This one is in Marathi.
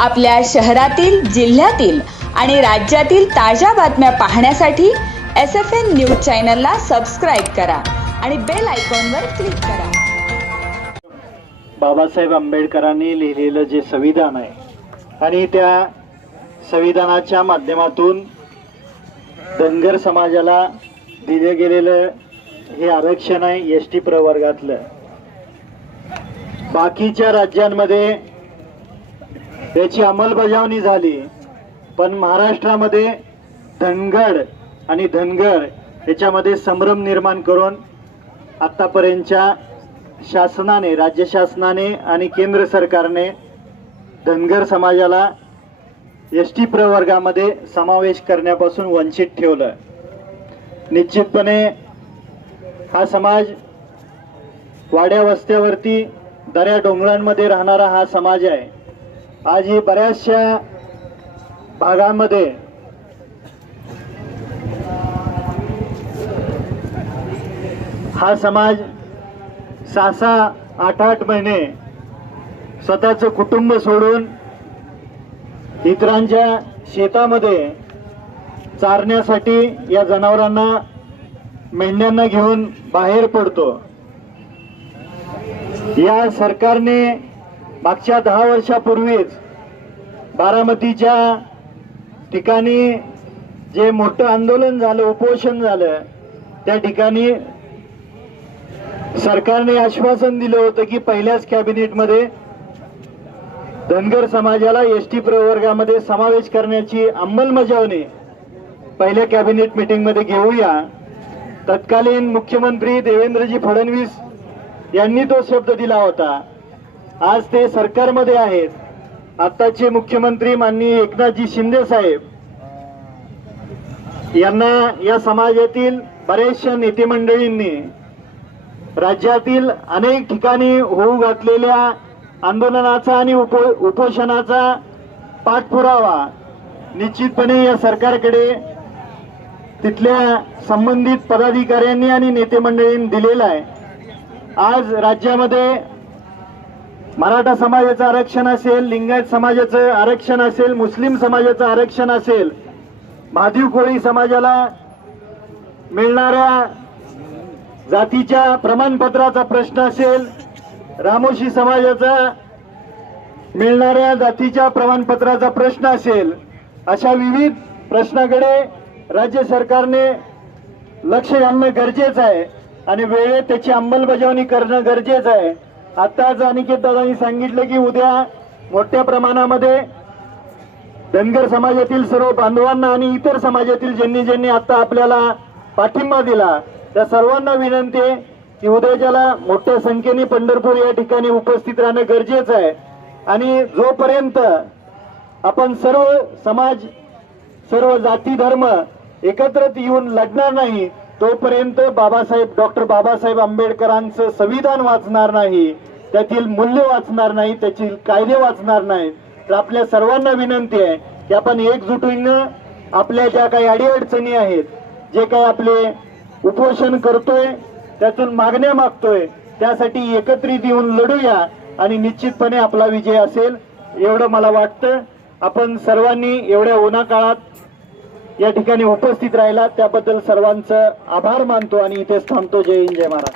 आपल्या शहरातील जिल्ह्यातील आणि राज्यातील ताज्या बातम्या पाहण्यासाठी एस एफ एन न्यूज चॅनलला सबस्क्राईब करा आणि बेल आयकॉनवर क्लिक करा बाबासाहेब आंबेडकरांनी लिहिलेलं जे संविधान आहे आणि त्या संविधानाच्या माध्यमातून धनगर समाजाला दिले गेलेलं हे आरक्षण आहे एस टी प्रवर्गातलं बाकीच्या राज्यांमध्ये याची अंमलबजावणी झाली पण महाराष्ट्रामध्ये धनगड आणि धनगर याच्यामध्ये संभ्रम निर्माण करून आत्तापर्यंतच्या शासनाने राज्य शासनाने आणि केंद्र सरकारने धनगर समाजाला एस टी प्रवर्गामध्ये समावेश करण्यापासून वंचित ठेवलं निश्चितपणे हा समाज वाड्या वस्त्यावरती दऱ्या डोंगरांमध्ये राहणारा हा समाज आहे ही बऱ्याचशा भागांमध्ये हा समाज सहा सहा आठ आठ महिने स्वतःचं कुटुंब सोडून इतरांच्या शेतामध्ये चारण्यासाठी या जनावरांना मेंढ्यांना घेऊन बाहेर पडतो या सरकारने मागच्या दहा वर्षापूर्वीच बारामतीच्या ठिकाणी जे मोठं आंदोलन झालं उपोषण झालं त्या ठिकाणी सरकारने आश्वासन दिलं होतं की पहिल्याच कॅबिनेटमध्ये धनगर समाजाला एस टी प्रवर्गामध्ये समावेश करण्याची अंमलबजावणी पहिल्या कॅबिनेट मिटिंगमध्ये घेऊया तत्कालीन मुख्यमंत्री देवेंद्रजी फडणवीस यांनी तो शब्द दिला होता आज ते सरकारमध्ये आहेत आताचे मुख्यमंत्री माननीय एकनाथजी शिंदे साहेब यांना या समाजातील बरेचशा नेते मंडळींनी राज्यातील अनेक ठिकाणी होऊ घातलेल्या आंदोलनाचा आणि उप उपोषणाचा पाठपुरावा निश्चितपणे या सरकारकडे तिथल्या संबंधित पदाधिकाऱ्यांनी आणि नेते मंडळींनी दिलेला आहे आज राज्यामध्ये मराठा समाजाचं आरक्षण असेल लिंगायत समाजाचं आरक्षण असेल मुस्लिम समाजाचं आरक्षण असेल माधीव कोळी समाजाला मिळणाऱ्या जातीच्या प्रमाणपत्राचा प्रश्न असेल रामोशी समाजाचा मिळणाऱ्या जातीच्या प्रमाणपत्राचा प्रश्न असेल अशा विविध प्रश्नाकडे राज्य सरकारने लक्ष घालणं गरजेचं आहे आणि वेळेत त्याची अंमलबजावणी करणं गरजेचं आहे आताच अनिकेत दादांनी सांगितलं की उद्या मोठ्या प्रमाणामध्ये धनगर समाजातील सर्व बांधवांना आणि इतर समाजातील ज्यांनी ज्यांनी आता आपल्याला पाठिंबा दिला त्या सर्वांना विनंती आहे की उद्या ज्याला मोठ्या संख्येने पंढरपूर या ठिकाणी उपस्थित राहणं गरजेचं आहे आणि जोपर्यंत आपण सर्व समाज सर्व जाती धर्म एकत्रित येऊन लढणार नाही तोपर्यंत बाबासाहेब डॉक्टर बाबासाहेब आंबेडकरांचं संविधान वाचणार नाही त्यातील मूल्य वाचणार नाही त्यातील कायदे वाचणार नाही तर आपल्या सर्वांना विनंती आहे की आपण एकजुटीनं आपल्या ज्या काही अडीअडचणी आहेत जे काही आपले उपोषण करतोय त्यातून मागण्या मागतोय त्यासाठी एकत्रित येऊन लढूया आणि निश्चितपणे आपला विजय असेल एवढं मला वाटतं आपण सर्वांनी एवढ्या उन्हा काळात या ठिकाणी उपस्थित राहिला त्याबद्दल सर्वांचं आभार मानतो आणि इथेच थांबतो जय हिंद जय महाराज